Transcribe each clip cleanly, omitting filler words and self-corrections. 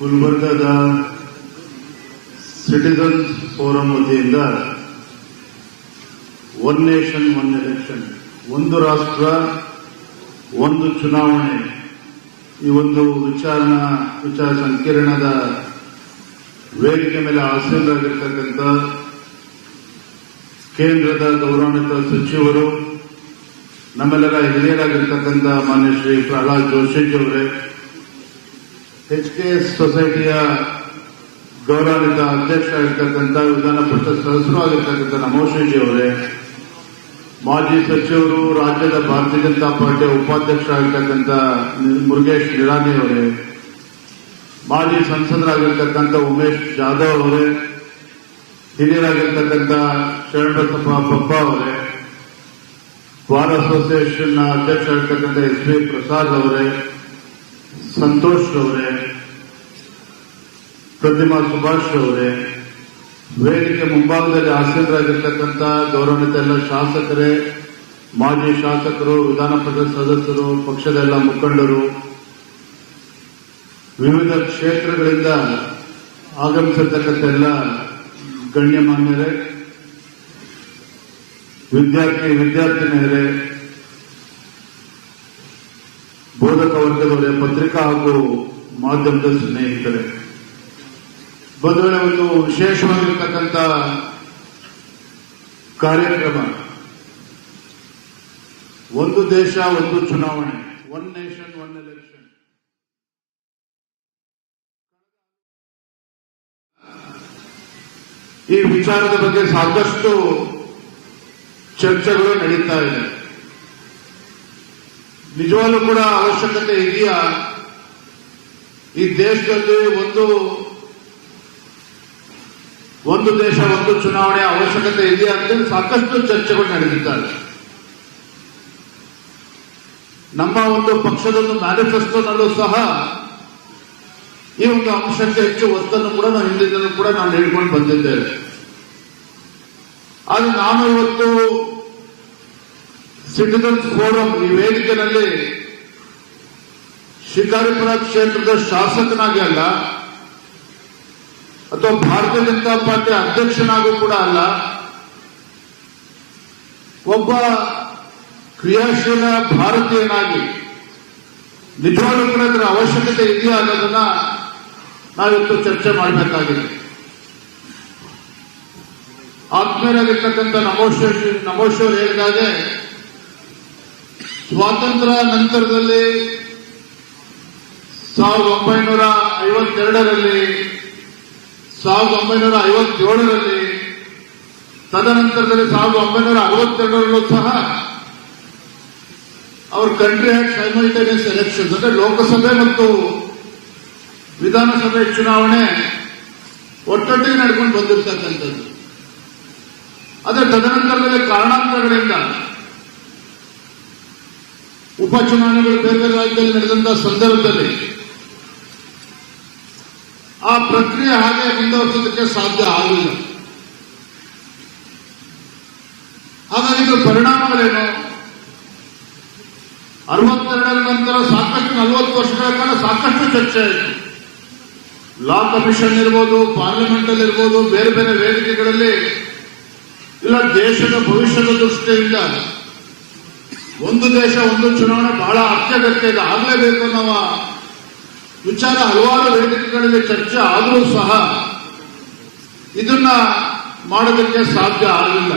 ಗುಲ್ಬರ್ಗದ citizens forum ವತಿಯಿಂದ one nation one election, ಒಂದು ರಾಷ್ಟ್ರ ಒಂದು ಚುನಾವಣೆ, ಈ ಒಂದು ವಿಚಾರ ಸಂಕಿರಣದ ವೇದಿಕೆ ಮೇಲೆ ಆಸೀನರಾಗಿರ್ತಕ್ಕಂಥ ಕೇಂದ್ರದ ಗೌರವಾನ್ವಿತ ಸಚಿವರು, ನಮ್ಮೆಲ್ಲರ ಹಿರಿಯರಾಗಿರ್ತಕ್ಕಂಥ ಮಾನ್ಯ ಶ್ರೀ ಪ್ರಹ್ಲಾದ್ ಜೋಶಿಜಿಯವರೇ, ಎಚ್ಕೆಎಸ್ ಸೊಸೈಟಿಯ ಗೌರವಾನ್ವಿತ ಅಧ್ಯಕ್ಷರಾಗಿರ್ತಕ್ಕಂಥ ವಿಧಾನ ಪರಿಷತ್ ಸದಸ್ಯರು ಆಗಿರ್ತಕ್ಕಂಥ ನಮೋಶಿಜಿ ಅವರೇ, ಮಾಜಿ ಸಚಿವರು, ರಾಜ್ಯದ ಭಾರತೀಯ ಜನತಾ ಪಾರ್ಟಿಯ ಉಪಾಧ್ಯಕ್ಷರಾಗಿರ್ತಕ್ಕಂಥ ಮುರುಗೇಶ್ ನಿರಾಣಿ ಅವರೇ, ಮಾಜಿ ಸಂಸದರಾಗಿರ್ತಕ್ಕಂಥ ಉಮೇಶ್ ಜಾಧವ್ ಅವರೇ, ಹಿರಿಯರಾಗಿರ್ತಕ್ಕಂಥ ಶರಣಬಸಪ್ಪ ಪಪ್ಪ ಅವರೇ, ಬಾರ್ ಅಸೋಸಿಯೇಷನ್ ಅಧ್ಯಕ್ಷರಾಗಿರ್ತಕ್ಕಂಥ ಎಸ್ ವಿ ಪ್ರಸಾದ್ ಅವರೇ, ಸಂತೋಷ್ ಅವರೇ, ಪ್ರತಿಮಾ ಸುಭಾಷ್ ಅವರೇ, ವೇದಿಕೆ ಮುಂಭಾಗದಲ್ಲಿ ಆಸೀನರಾಗಿರ್ತಕ್ಕಂಥ ಗೌರವಾನ್ವಿತ ಎಲ್ಲ ಶಾಸಕರೇ, ಮಾಜಿ ಶಾಸಕರು, ವಿಧಾನ ಪರಿಷತ್ ಸದಸ್ಯರು, ಪಕ್ಷದ ಎಲ್ಲ ಮುಖಂಡರು, ವಿವಿಧ ಕ್ಷೇತ್ರಗಳಿಂದ ಆಗಮಿಸಿರ್ತಕ್ಕಂಥ ಎಲ್ಲ ಗಣ್ಯಮಾನ್ಯರೇ, ವಿದ್ಯಾರ್ಥಿನಿಯರೇ, ಬೋಧಕ ವರ್ಗದವರೇ, ಪತ್ರಿಕಾ ಹಾಗೂ ಮಾಧ್ಯಮದ ಸ್ನೇಹಿತರೆ, ಬಂಧುಗಳೇ, ಒಂದು ವಿಶೇಷವಾಗಿರ್ತಕ್ಕಂಥ ಕಾರ್ಯಕ್ರಮ, ಒಂದು ದೇಶ ಒಂದು ಚುನಾವಣೆ, ಒನ್ ನೇಷನ್ ಒನ್ ಎಲೆಕ್ಷನ್. ಈ ವಿಚಾರದ ಬಗ್ಗೆ ಸಾಕಷ್ಟು ಚರ್ಚೆಗಳು ನಡೀತಾ ಇದೆ. ನಿಜವಾಗ್ಲೂ ಕೂಡ ಅವಶ್ಯಕತೆ ಇದೆಯಾ ಈ ದೇಶದಲ್ಲಿ ಒಂದು ದೇಶ ಒಂದು ಚುನಾವಣೆ ಅವಶ್ಯಕತೆ ಇದೆಯಾ ಅಂತ ಸಾಕಷ್ಟು ಚರ್ಚೆಗಳು ನಡೆದಿದ್ದಾರೆ. ನಮ್ಮ ಒಂದು ಪಕ್ಷದೊಂದು ಮ್ಯಾನಿಫೆಸ್ಟೋನಲ್ಲೂ ಸಹ ಈ ಒಂದು ಅಂಶಕ್ಕೆ ಹೆಚ್ಚು ಒತ್ತನ್ನು ಕೂಡ ನಾವು ಹಿಂದಿನಲ್ಲೂ ಕೂಡ ನಾವು ನೀಡಿಕೊಂಡು ಬಂದಿದ್ದೇವೆ. ಆದರೆ ನಾನು ಇವತ್ತು ಸಿಟಿಜನ್ಸ್ ಫೋರಂ ಈ ವೇದಿಕೆಯಲ್ಲಿ ಶಿಕಾರಿಪುರ ಕ್ಷೇತ್ರದ ಶಾಸಕನಾಗಿ ಅಲ್ಲ, ಅಥವಾ ಭಾರತೀಯ ಜನತಾ ಪಾರ್ಟಿ ಅಧ್ಯಕ್ಷನಾಗೂ ಕೂಡ ಅಲ್ಲ, ಒಬ್ಬ ಕ್ರಿಯಾಶೀಲ ಭಾರತೀಯನಾಗಿ ನಿಜವಾಗ್ಲೂ ಕೂಡ ಅದರ ಅವಶ್ಯಕತೆ ಇದೆಯಾ ಅನ್ನೋದನ್ನ ನಾವಿವತ್ತು ಚರ್ಚೆ ಮಾಡಬೇಕಾಗಿದೆ. ಆತ್ಮೀಯರಾಗಿರ್ತಕ್ಕಂಥ ನಮೋಶ್ ಹೇಳಿದಾಗೆ, ಸ್ವಾತಂತ್ರ್ಯ ನಂತರದಲ್ಲಿ 1952ರಲ್ಲಿ, 1957ರಲ್ಲಿ, ತದನಂತರದಲ್ಲಿ 1962ರಲ್ಲೂ ಸಹ ಅವ್ರ ಕಂಟ್ರಿ ಹ್ಯಾಡ್ ಸೈಮಲ್ಟೇನಿಯಸ್ ಎಲೆಕ್ಷನ್ಸ್, ಅಂದ್ರೆ ಲೋಕಸಭೆ ಮತ್ತು ವಿಧಾನಸಭೆ ಚುನಾವಣೆ ಒಟ್ಟೊಟ್ಟಿಗೆ ನಡ್ಕೊಂಡು ಬಂದಿರ್ತಕ್ಕಂಥದ್ದು. ಆದರೆ ತದನಂತರದಲ್ಲಿ ಕಾರಣಾಂತರಗಳಿಂದ ಉಪಚುನಾವಣೆಗಳು ಬೇರೆ ಬೇರೆ ರಾಜ್ಯದಲ್ಲಿ ನಡೆದಂತಹ ಸಂದರ್ಭದಲ್ಲಿ ಆ ಪ್ರಕ್ರಿಯೆ ಹಾಗೆ ಮುಂದುವರಿಸೋದಕ್ಕೆ ಸಾಧ್ಯ ಆಗಲಿಲ್ಲ. ಹಾಗಾಗಿ ಇದರ ಪರಿಣಾಮಗಳೇನು? 62ರ ನಂತರ ಸಾಕಷ್ಟು 40 ವರ್ಷಗಳ ಕಾಲ ಸಾಕಷ್ಟು ಚರ್ಚೆ ಆಯಿತು. ಲಾ ಕಮಿಷನ್ ಇರ್ಬೋದು, ಪಾರ್ಲಿಮೆಂಟ್ ಅಲ್ಲಿ ಇರ್ಬೋದು, ಬೇರೆ ಬೇರೆ ವೇದಿಕೆಗಳಲ್ಲಿ ಇಲ್ಲ, ದೇಶದ ಭವಿಷ್ಯದ ದೃಷ್ಟಿಯಿಂದ ಒಂದು ದೇಶ ಒಂದು ಚುನಾವಣೆ ಬಹಳ ಅತ್ಯಗತ್ಯ ಇದೆ, ಆಗಲೇಬೇಕು ಅನ್ನೋ ವಿಚಾರ ಹಲವಾರು ವೇದಿಕೆಗಳಲ್ಲಿ ಚರ್ಚೆ ಆದರೂ ಸಹ ಇದನ್ನ ಮಾಡೋದಕ್ಕೆ ಸಾಧ್ಯ ಆಗಲಿಲ್ಲ.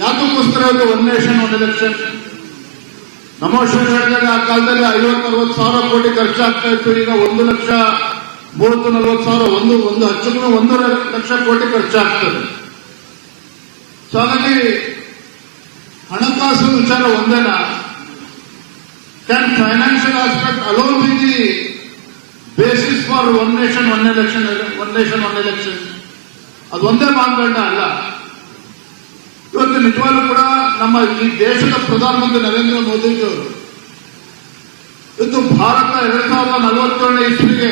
ಯಾತಕ್ಕೋಸ್ಕರ ಒನ್ ನೇಷನ್ ಒನ್ ಎಲೆಕ್ಷನ್? ನಮೋಶ್ ಹೇಳಿದಾಗ ಆ ಕಾಲದಲ್ಲಿ 50-60 ಸಾವಿರ ಕೋಟಿ ಖರ್ಚಾಗ್ತಾ ಇತ್ತು. ಈಗ 1,30,40,000 ಒಂದು ಹಚ್ಚಕ್ಕೂ 1 ಲಕ್ಷ ಕೋಟಿ ಖರ್ಚಾಗ್ತದೆ. ಸೊ ಹಾಗಾಗಿ ಹಣಕಾಸು ವಿಚಾರ ಒಂದೇನಾ? Can financial aspect alone be the basis for one nation one election? ಅದು ಒಂದೇ ಮಾನದಂಡ ಅಲ್ಲ. ಇವತ್ತು ನಿಜವಾಗ್ಲೂ ಕೂಡ ನಮ್ಮ ಈ ದೇಶದ ಪ್ರಧಾನಮಂತ್ರಿ ನರೇಂದ್ರ ಮೋದಿಜಿಯವರು ಇವತ್ತು ಭಾರತ 2047ನೇ ಇಸ್ವಿಗೆ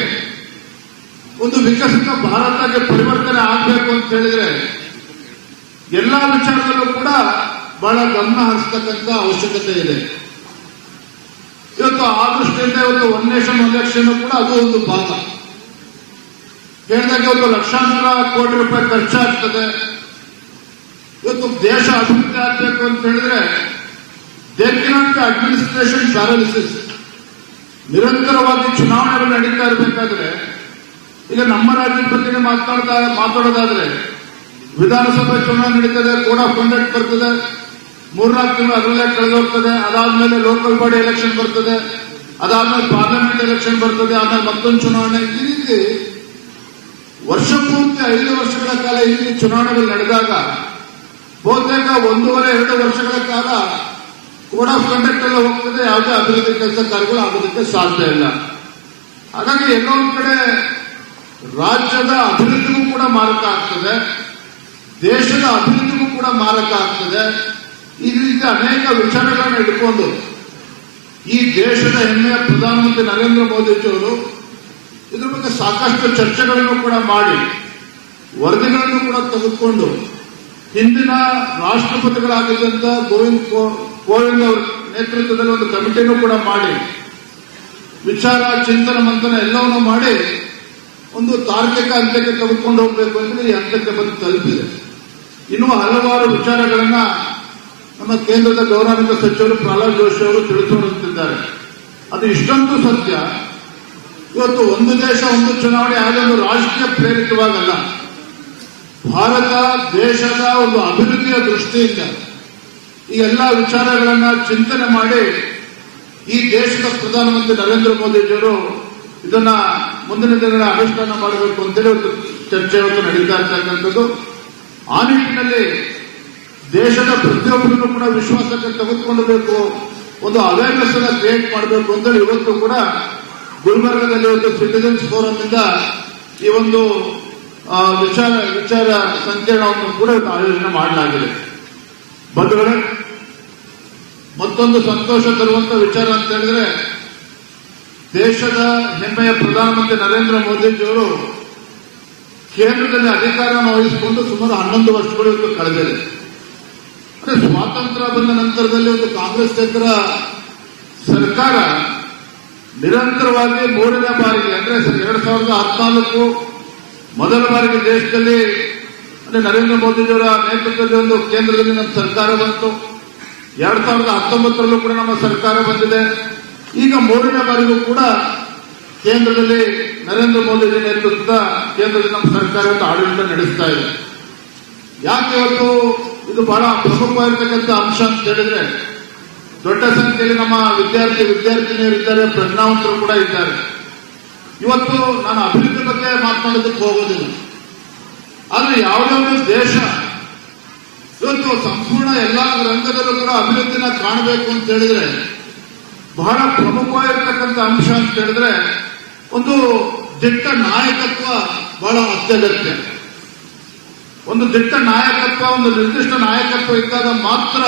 ಒಂದು ವಿಕಸಿತ ಭಾರತಕ್ಕೆ ಪರಿವರ್ತನೆ ಆಗಬೇಕು ಅಂತ ಹೇಳಿದ್ರೆ ಎಲ್ಲಾ ವಿಚಾರದಲ್ಲೂ ಕೂಡ ಬಹಳ ಗಮನ ಹರಿಸತಕ್ಕಂಥ ಅವಶ್ಯಕತೆ ಇದೆ. ಇವತ್ತು ಆ ದೃಷ್ಟಿಯಲ್ಲಿ ದೃಷ್ಟಿಯಿಂದ ಇವತ್ತು ಒನ್ ನೇಷನ್ ಒನ್ ಎಲೆಕ್ಷನ್ ಕೂಡ ಅದು ಒಂದು ಭಾಗ. ಹೇಳಿದಾಗ ಇವತ್ತು ಲಕ್ಷಾಂತರ ಕೋಟಿ ರೂಪಾಯಿ ಖರ್ಚಾಗ್ತದೆ. ಇವತ್ತು ದೇಶ ಅಭಿವೃದ್ಧಿ ಆಗಬೇಕು ಅಂತ ಹೇಳಿದ್ರೆ there cannot be administration paralysis. ನಿರಂತರವಾಗಿ ಚುನಾವಣೆಗಳು ನಡೀತಾ ಇರಬೇಕಾದ್ರೆ, ಈಗ ನಮ್ಮ ರಾಜ್ಯದ ಬಗ್ಗೆ ಮಾತಾಡೋದಾದ್ರೆ ವಿಧಾನಸಭೆ ಚುನಾವಣೆ ನಡೀತದೆ, ಕೋಡ್ ಆಫ್ ಕಂಡಕ್ಟ್ ಬರ್ತದೆ, 3-4 ತಿಂಗಳು ಅದರಲ್ಲೇ ಕಳೆದೋಗ್ತದೆ. ಅದಾದ್ಮೇಲೆ ಲೋಕಲ್ ಬಾಡಿ ಎಲೆಕ್ಷನ್ ಬರ್ತದೆ, ಅದಾದ್ಮೇಲೆ ಪಾರ್ಲಿಮೆಂಟ್ ಎಲೆಕ್ಷನ್ ಬರ್ತದೆ, ಆಮೇಲೆ ಮತ್ತೊಂದು ಚುನಾವಣೆ. ಈ ರೀತಿ ವರ್ಷ ಪೂರ್ತಿ 5 ವರ್ಷಗಳ ಕಾಲ ಈ ರೀತಿ ಚುನಾವಣೆಗಳು ನಡೆದಾಗ ಬಹುತೇಕ 1.5-2 ವರ್ಷಗಳ ಕಾಲ ಕೋಡ್ ಆಫ್ ಕಂಡಕ್ಟ್ ಎಲ್ಲ ಹೋಗ್ತದೆ. ಯಾವುದೇ ಅಭಿವೃದ್ಧಿ ಕೆಲಸ ಕಾರ್ಯಗಳು ಆಗೋದಕ್ಕೆ ಸಾಧ್ಯ ಇಲ್ಲ. ಹಾಗಾಗಿ ಎಲ್ಲೋ ಒಂದ್ ಕಡೆ ರಾಜ್ಯದ ಅಭಿವೃದ್ಧಿಗೂ ಕೂಡ ಮಾರಕ ಆಗ್ತದೆ, ದೇಶದ ಅಭಿವೃದ್ಧಿಗೂ ಕೂಡ ಮಾರಕ ಆಗ್ತದೆ. ಈ ರೀತಿ ಅನೇಕ ವಿಚಾರಗಳನ್ನು ಇಟ್ಕೊಂಡು ಈ ದೇಶದ ಹೆಮ್ಮೆಯ ಪ್ರಧಾನಮಂತ್ರಿ ನರೇಂದ್ರ ಮೋದಿಜಿಯವರು ಇದ್ರ ಬಗ್ಗೆ ಸಾಕಷ್ಟು ಚರ್ಚೆಗಳನ್ನು ಕೂಡ ಮಾಡಿ ವರದಿಗಳನ್ನು ಕೂಡ ತೆಗೆದುಕೊಂಡು ಹಿಂದಿನ ರಾಷ್ಟ್ರಪತಿಗಳಾಗಿದ್ದಂತ ಕೋವಿಂದ್ ಅವರ ನೇತೃತ್ವದಲ್ಲಿ ಒಂದು ಕಮಿಟಿನೂ ಕೂಡ ಮಾಡಿ ವಿಚಾರ ಚಿಂತನೆ ಮಂಥನ ಎಲ್ಲವನ್ನೂ ಮಾಡಿ ಒಂದು ತಾರ್ಕಿಕ ಹಂತಕ್ಕೆ ತೆಗೆದುಕೊಂಡು ಹೋಗಬೇಕು ಅಂದ್ರೆ ಈ ಹಂತಕ್ಕೆ ಬಂದು ತಲುಪಿದೆ. ಇನ್ನೂ ಹಲವಾರು ವಿಚಾರಗಳನ್ನ ನಮ್ಮ ಕೇಂದ್ರದ ಗೌರವಾನ್ವಿತ ಸಚಿವರು ಪ್ರಹ್ಲಾದ್ ಜೋಶಿ ಅವರು ತಿಳಿಸುತ್ತಿದ್ದಾರೆ. ಅದು ಇಷ್ಟೊಂದು ಸತ್ಯ. ಇವತ್ತು ಒಂದು ದೇಶ ಒಂದು ಚುನಾವಣೆ ಆಗೋದು ರಾಜಕೀಯ ಪ್ರೇರಿತವಾಗಲ್ಲ. ಭಾರತ ದೇಶದ ಒಂದು ಅಭಿವೃದ್ಧಿಯ ದೃಷ್ಟಿಯಿಂದ ಈ ಎಲ್ಲ ವಿಚಾರಗಳನ್ನ ಚಿಂತನೆ ಮಾಡಿ ಈ ದೇಶದ ಪ್ರಧಾನಮಂತ್ರಿ ನರೇಂದ್ರ ಮೋದಿಜಿಯವರು ಇದನ್ನ ಮುಂದಿನ ದಿನಗಳ ಅನುಷ್ಠಾನ ಮಾಡಬೇಕು ಅಂತೇಳಿ ಒಂದು ಚರ್ಚೆ ಇವತ್ತು ನಡೀತಾ ಇರ್ತಕ್ಕಂಥದ್ದು. ಆ ನಿಟ್ಟಿನಲ್ಲಿ ದೇಶದ ಪ್ರತಿಯೊಬ್ಬರನ್ನು ಕೂಡ ವಿಶ್ವಾಸಕ್ಕೆ ತೆಗೆದುಕೊಳ್ಳಬೇಕು, ಒಂದು ಅವೇರ್ನೆಸ್ ಅನ್ನ ಕ್ರಿಯೇಟ್ ಮಾಡಬೇಕು ಅಂತೇಳಿ ಇವತ್ತು ಕೂಡ ಗುಲ್ಬರ್ಗದಲ್ಲಿ ಒಂದು ಸಿಟಿಜನ್ಸ್ ಫೋರಂ ಇಂದ ಈ ಒಂದು ವಿಚಾರ ಸಂಕಿರಣವನ್ನು ಕೂಡ ಆಯೋಜನೆ ಮಾಡಲಾಗಿದೆ. ಬಂಧುಗಳೇ, ಮತ್ತೊಂದು ಸಂತೋಷ ತರುವಂತ ವಿಚಾರ ಅಂತ ಹೇಳಿದ್ರೆ ದೇಶದ ಹೆಮ್ಮೆಯ ಪ್ರಧಾನಮಂತ್ರಿ ನರೇಂದ್ರ ಮೋದಿಜಿಯವರು ಕೇಂದ್ರದಲ್ಲಿ ಅಧಿಕಾರವನ್ನು ವಹಿಸಿಕೊಂಡು ಸುಮಾರು 11 ವರ್ಷಗಳು ಇವತ್ತು ಕಳೆದಿದೆ. ಅಂದ್ರೆ ಸ್ವಾತಂತ್ರ್ಯ ಬಂದ ನಂತರದಲ್ಲಿ ಒಂದು ಕಾಂಗ್ರೆಸ್ಸೇತರ ಸರ್ಕಾರ ನಿರಂತರವಾಗಿ 3ನೇ ಬಾರಿಗೆ ಅಂದ್ರೆ 2014 ಮೊದಲ ಬಾರಿಗೆ ದೇಶದಲ್ಲಿ ಅಂದ್ರೆ ನರೇಂದ್ರ ಮೋದಿಜಿಯವರ ನೇತೃತ್ವದಲ್ಲಿ ಒಂದು ಕೇಂದ್ರದಲ್ಲಿ ನಮ್ಮ ಸರ್ಕಾರ ಬಂತು. 2019ರಲ್ಲೂ ಕೂಡ ನಮ್ಮ ಸರ್ಕಾರ ಬಂದಿದೆ. ಈಗ 3ನೇ ಬಾರಿಗೂ ಕೂಡ ಕೇಂದ್ರದಲ್ಲಿ ನರೇಂದ್ರ ಮೋದಿಜಿ ನೇತೃತ್ವದ ಕೇಂದ್ರದಲ್ಲಿ ನಮ್ಮ ಸರ್ಕಾರ ಆಡಳಿತ ನಡೆಸ್ತಾ ಇದೆ. ಯಾಕೆ ಇವತ್ತು ಇದು ಬಹಳ ಪ್ರಮುಖವಾಗಿರ್ತಕ್ಕಂಥ ಅಂಶ ಅಂತ ಹೇಳಿದ್ರೆ, ದೊಡ್ಡ ಸಂಖ್ಯೆಯಲ್ಲಿ ನಮ್ಮ ವಿದ್ಯಾರ್ಥಿನಿಯರಿದ್ದಾರೆ, ಪ್ರಜ್ಞಾವಂತರು ಕೂಡ ಇದ್ದಾರೆ. ಇವತ್ತು ನಾನು ಅಭಿವೃದ್ಧಿ ಬಗ್ಗೆ ಮಾತನಾಡೋದಕ್ಕೆ ಹೋಗೋದಿಲ್ಲ. ಆದ್ರೆ ಯಾವುದೇ ದೇಶ ಇವತ್ತು ಸಂಪೂರ್ಣ ಎಲ್ಲಾ ರಂಗದಲ್ಲೂ ಕೂಡ ಅಭಿವೃದ್ಧಿನ ಕಾಣಬೇಕು ಅಂತ ಹೇಳಿದ್ರೆ ಬಹಳ ಪ್ರಮುಖವಾಗಿರ್ತಕ್ಕಂಥ ಅಂಶ ಅಂತ ಹೇಳಿದ್ರೆ ಒಂದು ದಿಟ್ಟ ನಾಯಕತ್ವ ಬಹಳ ಅತ್ಯಗತ್ಯ. ಒಂದು ದಿಟ್ಟ ನಾಯಕತ್ವ, ಒಂದು ನಿರ್ದಿಷ್ಟ ನಾಯಕತ್ವ ಇದ್ದಾಗ ಮಾತ್ರ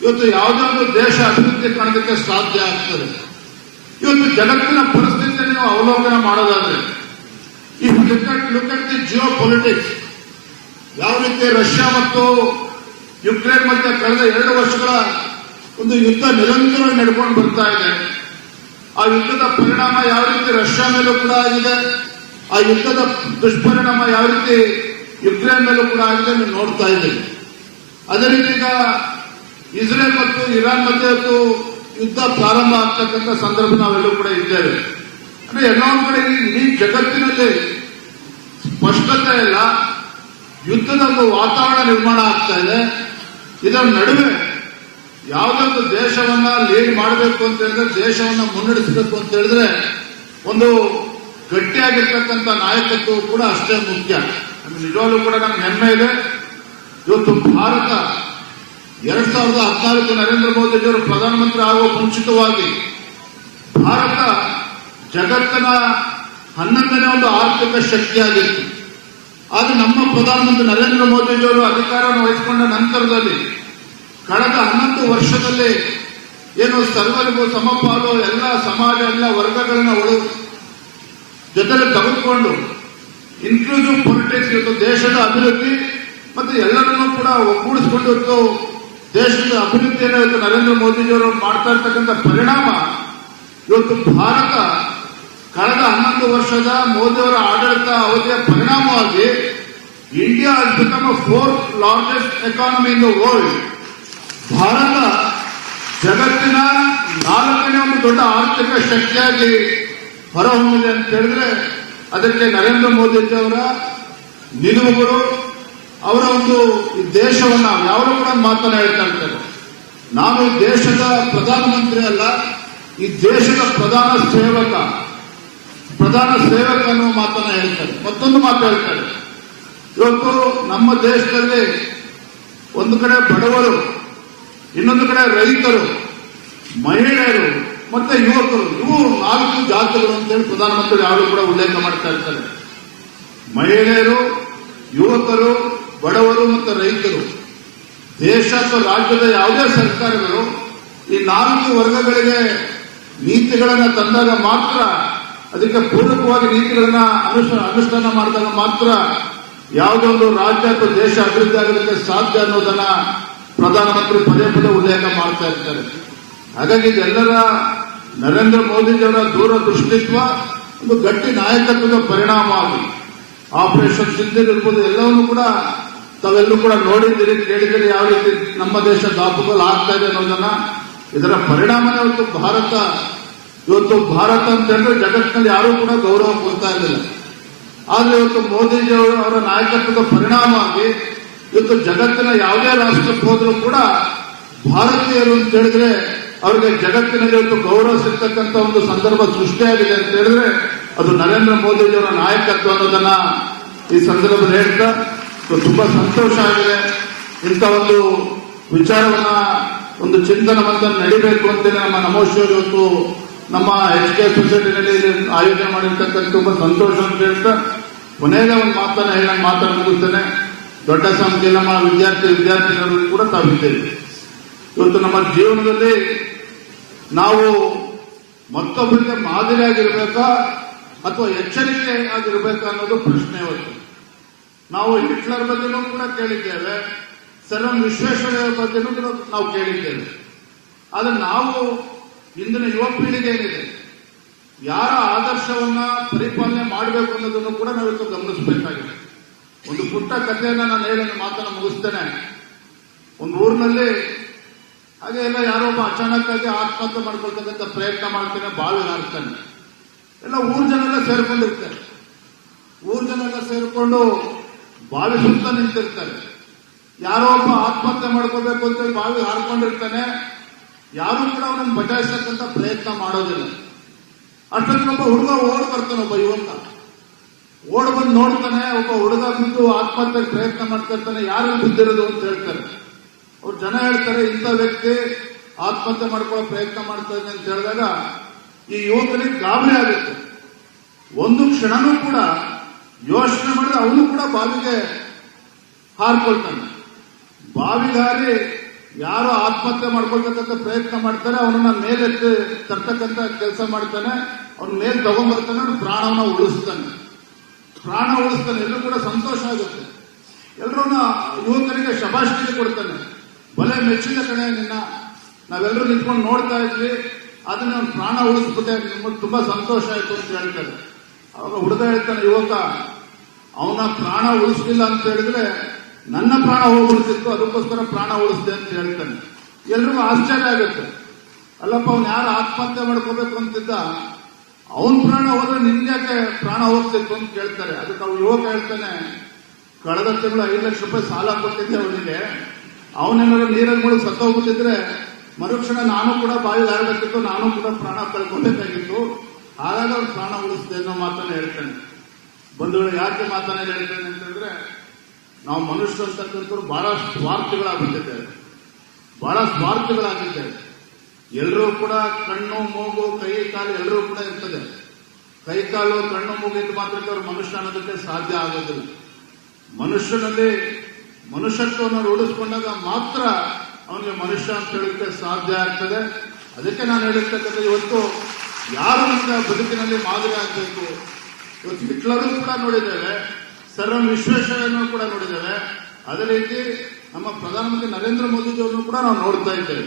ಇವತ್ತು ಯಾವುದೇ ಒಂದು ದೇಶ ಅಭಿವೃದ್ಧಿ ಕಾಣೋದಕ್ಕೆ ಸಾಧ್ಯ ಆಗ್ತದೆ. ಇವತ್ತು ಜಗತ್ತಿನ ಪರಿಸ್ಥಿತಿಯನ್ನು ನೀವು ಅವಲೋಕನ ಮಾಡೋದಾದ್ರೆ ಈ look at the Jio politics, ಯಾವ ರೀತಿ ರಷ್ಯಾ ಮತ್ತು ಯುಕ್ರೇನ್ ಮಧ್ಯೆ ಕಳೆದ 2 ವರ್ಷಗಳ ಒಂದು ಯುದ್ಧ ನಿರಂತರವಾಗಿ ನಡ್ಕೊಂಡು ಬರ್ತಾ ಇದೆ. ಆ ಯುದ್ಧದ ಪರಿಣಾಮ ಯಾವ ರೀತಿ ರಷ್ಯಾ ಮೇಲೂ ಕೂಡ ಆಗಿದೆ, ಆ ಯುದ್ಧದ ದುಷ್ಪರಿಣಾಮ ಯಾವ ರೀತಿ ಯುಕ್ರೇನ್ ಮೇಲೂ ಕೂಡ ಆಗಿದೆ ನೀವು ನೋಡ್ತಾ ಇದ್ದೀವಿ. ಅದೇ ರೀತಿ ಈಗ ಇಸ್ರೇಲ್ ಮತ್ತು ಇರಾನ್ ಮಧ್ಯೆ ಯುದ್ಧ ಪ್ರಾರಂಭ ಆಗ್ತಕ್ಕಂಥ ಸಂದರ್ಭ ನಾವೆಲ್ಲೂ ಕೂಡ ಇದ್ದೇವೆ. ಅಂದ್ರೆ ಎಲ್ಲ ಕಡೆ ಇಡೀ ಜಗತ್ತಿನಲ್ಲಿ ಸ್ಪಷ್ಟತೆ ಇಲ್ಲ, ಯುದ್ಧದ ಒಂದು ವಾತಾವರಣ ನಿರ್ಮಾಣ ಆಗ್ತಾ ಇದೆ. ಇದರ ನಡುವೆ ಯಾವುದೊಂದು ದೇಶವನ್ನ ಲೀಡ್ ಮಾಡಬೇಕು ಅಂತ ಹೇಳಿದ್ರೆ, ದೇಶವನ್ನ ಮುನ್ನಡೆಸಬೇಕು ಅಂತ ಹೇಳಿದ್ರೆ ಒಂದು ಗಟ್ಟಿಯಾಗಿರ್ತಕ್ಕಂಥ ನಾಯಕತ್ವ ಕೂಡ ಅಷ್ಟೇ ಮುಖ್ಯ. ನಿಜವಾಗ್ಲೂ ಕೂಡ ನಮ್ಗೆ ಹೆಮ್ಮೆ ಇದೆ. ಇವತ್ತು ಭಾರತ 2014 ನರೇಂದ್ರ ಮೋದಿಜಿಯವರು ಪ್ರಧಾನಮಂತ್ರಿ ಆಗುವ ಮುಂಚಿತವಾಗಿ ಭಾರತ ಜಗತ್ತಿನ 11ನೇ ಒಂದು ಆರ್ಥಿಕ ಶಕ್ತಿಯಾಗಿತ್ತು. ಆದ್ರೆ ನಮ್ಮ ಪ್ರಧಾನಮಂತ್ರಿ ನರೇಂದ್ರ ಮೋದಿಜಿಯವರು ಅಧಿಕಾರವನ್ನು ವಹಿಸಿಕೊಂಡ ನಂತರದಲ್ಲಿ ಕಳೆದ 11 ವರ್ಷದಲ್ಲಿ ಏನು ಸರ್ವರಿಗೂ ಸಮಪಾಲು ಎಲ್ಲ ಸಮಾಜ ಎಲ್ಲ ವರ್ಗಗಳನ್ನ ಜೊತೆಗೆ ತೆಗೆದುಕೊಂಡು ಇನ್ಕ್ಲೂಸಿವ್ ಪೊಲಿಟಿಕ್ಸ್ ಇವತ್ತು ದೇಶದ ಅಭಿವೃದ್ಧಿ ಮತ್ತು ಎಲ್ಲರನ್ನೂ ಕೂಡ ಒಗ್ಗೂಡಿಸಿಕೊಂಡು ದೇಶದ ಅಭಿವೃದ್ಧಿಯನ್ನು ಇವತ್ತು ನರೇಂದ್ರ ಮೋದಿಜಿಯವರು ಮಾಡ್ತಾ ಇರ್ತಕ್ಕಂಥ ಪರಿಣಾಮ ಇವತ್ತು ಭಾರತ ಕಳೆದ 11 ವರ್ಷದ ಮೋದಿಯವರ ಆಡಳಿತ ಅವಧಿಯ ಪರಿಣಾಮವಾಗಿ India has become a 4th largest economy in the world. Bharat ಜಗತ್ತಿನ 4ನೇ ಒಂದು ದೊಡ್ಡ ಆರ್ಥಿಕ ಶಕ್ತಿಯಾಗಿ ಹೊರಹೊಮ್ಮಿದೆ ಅಂತ ಹೇಳಿದ್ರೆ ಅದಕ್ಕೆ ನರೇಂದ್ರ ಮೋದಿಜಿಯವರ ನಿಲುವುಗಳು, ಅವರ ಒಂದು ಈ ದೇಶವನ್ನ ಯಾರು ಕೂಡ ಮಾತನ್ನ ಹೇಳ್ತಾ ಇರ್ತಾರೆ. ನಾನು ಈ ದೇಶದ ಪ್ರಧಾನಮಂತ್ರಿ ಅಲ್ಲ, ಈ ದೇಶದ ಪ್ರಧಾನ ಸೇವಕ ಅನ್ನೋ ಮಾತನ್ನ ಹೇಳ್ತಾರೆ. ಮತ್ತೊಂದು ಮಾತು ಹೇಳ್ತಾರೆ, ಇವತ್ತು ನಮ್ಮ ದೇಶದಲ್ಲಿ ಒಂದು ಕಡೆ ಬಡವರು, ಇನ್ನೊಂದು ಕಡೆ ರೈತರು, ಮಹಿಳೆಯರು ಮತ್ತೆ ಯುವಕರು, ಇವು 4 ಜಾತಿಗಳು ಅಂತೇಳಿ ಪ್ರಧಾನಮಂತ್ರಿ ಯಾರು ಕೂಡ ಉಲ್ಲೇಖ ಮಾಡ್ತಾ ಇರ್ತಾರೆ. ಮಹಿಳೆಯರು, ಯುವಕರು, ಬಡವರು ಮತ್ತು ರೈತರು. ದೇಶ ಅಥವಾ ರಾಜ್ಯದ ಯಾವುದೇ ಸರ್ಕಾರಗಳು ಈ 4 ವರ್ಗಗಳಿಗೆ ನೀತಿಗಳನ್ನು ತಂದಾಗ ಮಾತ್ರ, ಅದಕ್ಕೆ ಪೂರಕವಾಗಿ ನೀತಿಗಳನ್ನ ಅನುಷ್ಠಾನ ಮಾಡಿದಾಗ ಮಾತ್ರ ಯಾವುದೋ ಒಂದು ರಾಜ್ಯ ಅಥವಾ ದೇಶ ಅಭಿವೃದ್ಧಿ ಆಗೋದಕ್ಕೆ ಸಾಧ್ಯ ಅನ್ನೋದನ್ನ ಪ್ರಧಾನಮಂತ್ರಿ ಪದೇ ಪದೇ ಉಲ್ಲೇಖ ಮಾಡ್ತಾ ಇರ್ತಾರೆ. ಹಾಗಾಗಿ ಇದೆಲ್ಲರ ನರೇಂದ್ರ ಮೋದಿಜಿಯವರ ದೂರದೃಷ್ಟಿತ್ವ, ಒಂದು ಗಟ್ಟಿ ನಾಯಕತ್ವದ ಪರಿಣಾಮವಾಗಿ ಆಪರೇಷನ್ ಸಿಂಧೂರ್ ಇರ್ಬೋದು, ಎಲ್ಲವನ್ನೂ ಕೂಡ ತಾವೆಲ್ಲರೂ ಕೂಡ ನೋಡಿದ್ದೀರಿ, ಕೇಳಿದ್ದೀರಿ, ಯಾವ ರೀತಿ ನಮ್ಮ ದೇಶ ದಾಪುಗಳು ಆಗ್ತಾ ಇದೆ ಅನ್ನೋದನ್ನ. ಇದರ ಪರಿಣಾಮನೇ ಇವತ್ತು ಭಾರತ ಅಂತ ಹೇಳಿದ್ರೆ ಜಗತ್ತಿನಲ್ಲಿ ಯಾರೂ ಕೂಡ ಗೌರವ ಕೊಡ್ತಾ ಇರಲಿಲ್ಲ. ಆದ್ರೆ ಇವತ್ತು ಮೋದಿಜಿ ಅವರ ನಾಯಕತ್ವದ ಪರಿಣಾಮವಾಗಿ ಇವತ್ತು ಜಗತ್ತಿನ ಯಾವುದೇ ರಾಷ್ಟ್ರಕ್ಕೆ ಹೋದ್ರೂ ಕೂಡ ಭಾರತೀಯರು ಅಂತ ಹೇಳಿದ್ರೆ ಅವರಿಗೆ ಜಗತ್ತಿನಲ್ಲಿ ಇವತ್ತು ಗೌರವ ಸಿಗ್ತಕ್ಕಂಥ ಒಂದು ಸಂದರ್ಭ ಸೃಷ್ಟಿಯಾಗಿದೆ ಅಂತ ಹೇಳಿದ್ರೆ ಅದು ನರೇಂದ್ರ ಮೋದಿಜಿಯವರ ನಾಯಕತ್ವ ಅನ್ನೋದನ್ನ ಈ ಸಂದರ್ಭದಲ್ಲಿ ಹೇಳ್ತಾ ತುಂಬಾ ಸಂತೋಷ ಆಗಿದೆ. ಇಂಥ ಒಂದು ವಿಚಾರವನ್ನ, ಒಂದು ಚಿಂತನವನ್ನು ನಡಿಬೇಕು ಅಂತೇಳಿ ನಮ್ಮ ನಮೋಶ್ವರ್ ಇವತ್ತು ನಮ್ಮ HK ಸೊಸೈಟಿನಲ್ಲಿ ಆಯೋಜನೆ ಮಾಡಿರ್ತಕ್ಕಂಥ ತುಂಬಾ ಸಂತೋಷ ಅಂತ ಹೇಳ್ತಾ ಕೊನೆಯದೇ ಒಂದು ಮಾತನ್ನ ಹೇಳಿ ನಾನು ಮಾತನ್ನು ಮುಗಿಸ್ತೇನೆ. ದೊಡ್ಡ ಸಂಖ್ಯೆಯಲ್ಲಿ ನಮ್ಮ ವಿದ್ಯಾರ್ಥಿಗಳು ಕೂಡ ತಾವಿದ್ದೇವೆ. ಇವತ್ತು ನಮ್ಮ ಜೀವನದಲ್ಲಿ ನಾವು ಮತ್ತೊಬ್ಬರಿಗೆ ಮಾದರಿಯಾಗಿರ್ಬೇಕಾ ಅಥವಾ ಎಚ್ಚರಿಕೆ ಆಗಿರ್ಬೇಕಾ ಅನ್ನೋದು ಪ್ರಶ್ನೆ. ಇವತ್ತು ನಾವು ಹಿಟ್ಲರ್ ಬಗ್ಗೆನೂ ಕೂಡ ಕೇಳಿದ್ದೇವೆ, ಸರ್ ಎಂ ವಿಶ್ವೇಶ್ವರಯ್ಯ ಬಗ್ಗೆನೂ ಕೂಡ ನಾವು ಕೇಳಿದ್ದೇವೆ. ಆದ್ರೆ ನಾವು ಇಂದಿನ ಯುವ ಪೀಳಿಗೆ ಏನಿದೆ, ಯಾರ ಆದರ್ಶವನ್ನ ಪರಿಪಾಲನೆ ಮಾಡಬೇಕು ಅನ್ನೋದನ್ನು ಕೂಡ ನಾವಿತ್ತು ಗಮನಿಸಬೇಕಾಗಿದೆ. ಒಂದು ಪುಟ್ಟ ಕಥೆಯನ್ನ ನಾನು ಹೇಳಿ ಮಾತನ್ನ ಮುಗಿಸ್ತೇನೆ. ಒಂದು ಊರಿನಲ್ಲಿ ಹಾಗೆ ಎಲ್ಲ ಯಾರೋ ಒಬ್ಬ ಅಚಾನಕ್ ಆಗಿ ಆತ್ಮಹತ್ಯೆ ಮಾಡ್ಕೊಳ್ತಕ್ಕಂಥ ಪ್ರಯತ್ನ ಮಾಡ್ತಾನೆ, ಬಾವಿ ಹಾರ್ತಾನೆ. ಎಲ್ಲ ಊರ್ ಜನ ಎಲ್ಲ ಸೇರ್ಕೊಂಡಿರ್ತಾರೆ. ಊರ್ ಜನ ಎಲ್ಲ ಸೇರ್ಕೊಂಡು ಬಾವಿ ಸುತ್ತ ನಿಂತಿರ್ತಾರೆ. ಯಾರೋ ಒಬ್ಬ ಆತ್ಮಹತ್ಯೆ ಮಾಡ್ಕೋಬೇಕು ಅಂತೇಳಿ ಬಾವಿ ಹಾರ್ಕೊಂಡಿರ್ತಾನೆ. ಯಾರು ಕೂಡ ಅವನನ್ನು ಬಚಾಯಿಸತಕ್ಕಂಥ ಪ್ರಯತ್ನ ಮಾಡೋದಿಲ್ಲ. ಅಷ್ಟೊತ್ತಿಗೆ ಒಬ್ಬ ಹುಡುಗ ಓಡ್ ಬರ್ತಾನೆ, ಒಬ್ಬ ಯುವಕ ಓಡ್ ಬಂದು ನೋಡ್ತಾನೆ. ಒಬ್ಬ ಹುಡುಗ ಬಿದ್ದು ಆತ್ಮಹತ್ಯೆಗೆ ಪ್ರಯತ್ನ ಮಾಡ್ತಾ ಇರ್ತಾನೆ. ಯಾರಲ್ಲಿ ಬಿದ್ದಿರೋದು ಅಂತ ಹೇಳ್ತಾರೆ. ಅವ್ರು ಜನ ಹೇಳ್ತಾರೆ, ಇಂಥ ವ್ಯಕ್ತಿ ಆತ್ಮಹತ್ಯೆ ಮಾಡ್ಕೊಳ್ಳೋ ಪ್ರಯತ್ನ ಮಾಡ್ತಾ ಇದ್ದಾನೆ ಅಂತ ಹೇಳಿದಾಗ ಈ ಯುವಕನಿಗೆ ಗಾಬರಿ ಆಗುತ್ತೆ. ಒಂದು ಕ್ಷಣನೂ ಕೂಡ ಯೋಚನೆ ಮಾಡಿದ್ರೆ ಅವನು ಕೂಡ ಬಾವಿಗೆ ಹಾರ್ಕೊಳ್ತಾನೆ. ಬಾವಿಗಾರಿ ಯಾರು ಆತ್ಮಹತ್ಯೆ ಮಾಡ್ಕೊಳ್ತಕ್ಕಂಥ ಪ್ರಯತ್ನ ಮಾಡ್ತಾರೆ ಅವನನ್ನ ಮೇಲೆತ್ತಿ ತರ್ತಕ್ಕಂಥ ಕೆಲಸ ಮಾಡ್ತಾನೆ. ಅವನ ಮೇಲೆ ತಗೊಂಡ್ಬರ್ತಾನೆ, ಅವ್ನ ಪ್ರಾಣವನ್ನ ಉಳಿಸ್ತಾನೆ. ಎಲ್ಲರೂ ಕೂಡ ಸಂತೋಷ ಆಗುತ್ತೆ. ಎಲ್ಲರನ್ನ ಯುವಕರಿಗೆ ಶಬಾಷ್ಟಿಗೆ ಕೊಡ್ತಾನೆ. ಬಲೆ ಮೆಚ್ಚಿದ ಕಡೆ ನಿನ್ನ ನಾವೆಲ್ಲರೂ ನಿಂತ್ಕೊಂಡು ನೋಡ್ತಾ ಇದ್ವಿ, ಅದನ್ನ ಅವ್ನ ಪ್ರಾಣ ಉಳಿಸ್ಬಿಟ್ಟೆ, ನಿಮ್ಗೆ ತುಂಬಾ ಸಂತೋಷ ಆಯ್ತು ಅಂತ ಹೇಳ್ತಾರೆ. ಅವಾಗ ಹುಡುಗ ಹೇಳ್ತಾನೆ, ಯುವಕ ಅವನ ಪ್ರಾಣ ಉಳಿಸ್ಲಿಲ್ಲ ಅಂತ ಹೇಳಿದ್ರೆ ನನ್ನ ಪ್ರಾಣ ಹೋಗ್ಬಿಡ್ತಿತ್ತು, ಅದಕ್ಕೋಸ್ಕರ ಪ್ರಾಣ ಉಳಿಸ್ದೆ ಅಂತ ಹೇಳ್ತಾನೆ. ಎಲ್ರಿಗೂ ಆಶ್ಚರ್ಯ ಆಗುತ್ತೆ. ಅಲ್ಲಪ್ಪ ಅವ್ನು ಯಾರು ಆತ್ಮಹತ್ಯೆ ಮಾಡ್ಕೋಬೇಕು ಅಂತಿದ್ದ, ಅವನ್ ಪ್ರಾಣ ಹೋದ್ರೆ ನಿನ್ಯಾಕೆ ಪ್ರಾಣ ಹೋಗ್ತಿತ್ತು ಅಂತ ಕೇಳ್ತಾರೆ. ಅದಕ್ಕೆ ಅವ್ನು ಯುವಕ ಹೇಳ್ತಾನೆ, ಕಳೆದ ತಿಂಗಳು 5 ಲಕ್ಷ ರೂಪಾಯಿ ಸಾಲ ಕೊಟ್ಟಿದ್ದೆ ಅವನಿಗೆ, ಅವನೇನಾದ್ರು ನೀರಲ್ಲಿ ಮುಳುಗಿ ಸತ್ತೋಗ್ಬಿಟ್ಟಿದ್ರೆ ಮರುಕ್ಷಣ ನಾನು ಕೂಡ ಬಾವಿಗೆ ಹಾರಬೇಕಿತ್ತು, ನಾನು ಕೂಡ ಪ್ರಾಣ ಕಳ್ಕೊಬೇಕಾಗಿತ್ತು. ಹಾಗಾಗಿ ಅವ್ನು ಪ್ರಾಣ ಉಳಿಸ್ದೆ ಅನ್ನೋ ಮಾತನ್ನ ಹೇಳ್ತಾನೆ. ಬಂಧುಗಳು, ಯಾಕೆ ಮಾತನ್ನ ಹೇಳ್ತಾನೆ ಅಂತಂದ್ರೆ, ನಾವು ಮನುಷ್ಯರು ಅಂತಕ್ಕಂಥವ್ರು ಬಹಳ ಸ್ವಾರ್ಥಿಗಳಾಗಿದ್ದೇವೆ. ಎಲ್ಲರೂ ಕೂಡ ಕಣ್ಣು, ಮೂಗು, ಕೈ, ಕಾಲು ಎಲ್ಲರೂ ಕೂಡ ಇರ್ತದೆ. ಕೈ, ಕಾಲು, ಕಣ್ಣು, ಮೂಗು ಇದ್ದು ಮಾತ್ರಕ್ಕೆ ಅವ್ರು ಮನುಷ್ಯ ಅನ್ನೋದಕ್ಕೆ ಸಾಧ್ಯ ಆಗೋದಿಲ್ಲ. ಮನುಷ್ಯನಲ್ಲಿ ಮನುಷ್ಯತ್ವವನ್ನು ರೂಢಿಸಿಕೊಂಡಾಗ ಮಾತ್ರ ಅವನಿಗೆ ಮನುಷ್ಯ ಅಂತ ಹೇಳಲಿಕ್ಕೆ ಸಾಧ್ಯ ಆಗ್ತದೆ. ಅದಕ್ಕೆ ನಾನು ಹೇಳಿರ್ತಕ್ಕಂಥ ಇವತ್ತು ಯಾರು ನಮಗೆ ಬದುಕಿನಲ್ಲಿ ಮಾದರಿ ಆಗಬೇಕು. ಇವತ್ತು ಹಿಟ್ಲರು ಕೂಡ ನೋಡಿದ್ದೇವೆ, ಸರ್ ಎಂ ವಿಶ್ವೇಶ್ವರಯ್ಯನೂ ಕೂಡ ನೋಡಿದ್ದೇವೆ. ಅದೇ ರೀತಿ ನಮ್ಮ ಪ್ರಧಾನಮಂತ್ರಿ ನರೇಂದ್ರ ಮೋದಿಜಿಯವರನ್ನು ಕೂಡ ನಾವು ನೋಡ್ತಾ ಇದ್ದೇವೆ.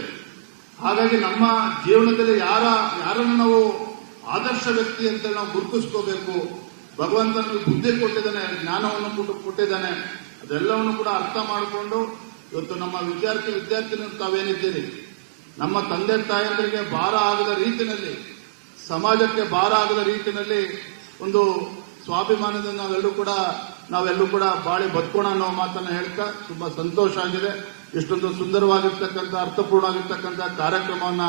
ಹಾಗಾಗಿ ನಮ್ಮ ಜೀವನದಲ್ಲಿ ಯಾರನ್ನು ನಾವು ಆದರ್ಶ ವ್ಯಕ್ತಿ ಅಂತ ನಾವು ಗುರುತಿಸ್ಕೋಬೇಕು. ಭಗವಂತ ನಮಗೆ ಬುದ್ಧಿ ಕೊಟ್ಟಿದ್ದಾನೆ, ಜ್ಞಾನವನ್ನು ಕೊಟ್ಟಿದ್ದಾನೆ. ಅದೆಲ್ಲವನ್ನು ಕೂಡ ಅರ್ಥ ಮಾಡಿಕೊಂಡು ಇವತ್ತು ನಮ್ಮ ವಿದ್ಯಾರ್ಥಿನಿಯರು ತಾವೇನಿದ್ದೀರಿ, ನಮ್ಮ ತಂದೆ ತಾಯಂದರಿಗೆ ಭಾರ ಆಗದ ರೀತಿಯಲ್ಲಿ, ಸಮಾಜಕ್ಕೆ ಭಾರ ಆಗದ ರೀತಿಯಲ್ಲಿ ಒಂದು ಸ್ವಾಭಿಮಾನದಿಂದ ನಾವೆಲ್ಲರೂ ಕೂಡ ಬಾಳಿ ಬದುಕೋಣ ಅನ್ನೋ ಮಾತನ್ನು ಹೇಳ್ತಾ ತುಂಬಾ ಸಂತೋಷ ಆಗಿದೆ. ಇಷ್ಟೊಂದು ಸುಂದರವಾಗಿರ್ತಕ್ಕಂಥ ಅರ್ಥಪೂರ್ಣವಾಗಿರ್ತಕ್ಕಂಥ ಕಾರ್ಯಕ್ರಮವನ್ನ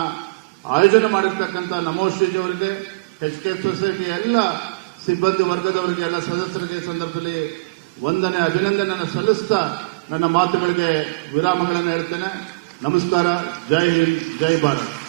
ಆಯೋಜನೆ ಮಾಡಿರ್ತಕ್ಕಂಥ ನಮೋಶ್ರೀಜಿ ಅವರಿಗೆ, HK ಸೊಸೈಟಿ ಎಲ್ಲ ಸಿಬ್ಬಂದಿ ವರ್ಗದವರಿಗೆ, ಎಲ್ಲ ಸದಸ್ಯರಿಗೆ ಈ ಸಂದರ್ಭದಲ್ಲಿ ವಂದನೆ, ಅಭಿನಂದನೆಯನ್ನು ಸಲ್ಲಿಸ್ತಾ ನನ್ನ ಮಾತುಗಳಿಗೆ ವಿರಾಮಗಳನ್ನು ಹೇಳ್ತೇನೆ. ನಮಸ್ಕಾರ. ಜೈ ಹಿಂದ್, ಜೈ ಭಾರತ್.